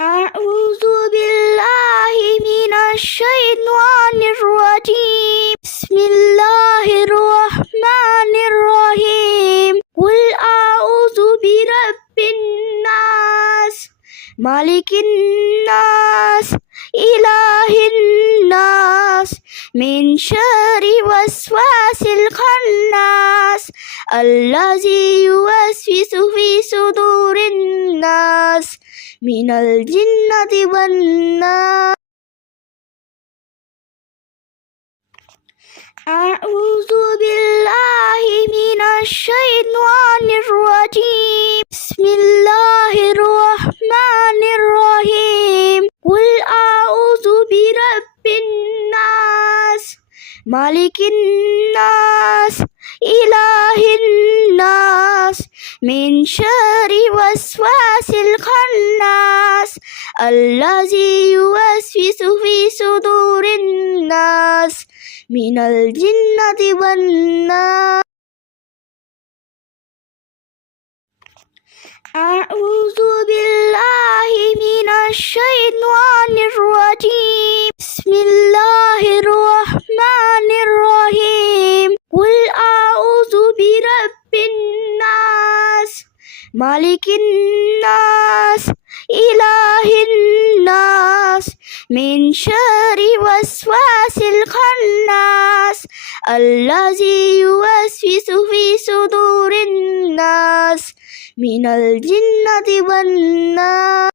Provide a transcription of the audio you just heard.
أعوذ بالله من الشيطان الرجيم. بسم الله الرحمن الرحيم. قل أعوذ برب الناس ملك الناس إله الناس من شر وسواس الخناس الذي يوسوس في صدور الناس من الجنة والناس. أعوذ بالله من الشيطان الرجيم. بسم الله الرحمن الرحيم. قل أعوذ برب الناس ملك الناس إله الناس من شر وسواس الخناس الذي يوسوس في صدور الناس من الجنة والناس. أعوذ بالله من الشيطان الرجيم. بسم الله الرحمن الرحيم. قل أعوذ برب الناس ملك الناس إله الناس من شر وسواس الخناس الذي يوسوس في صدور الناس من الجنة والناس.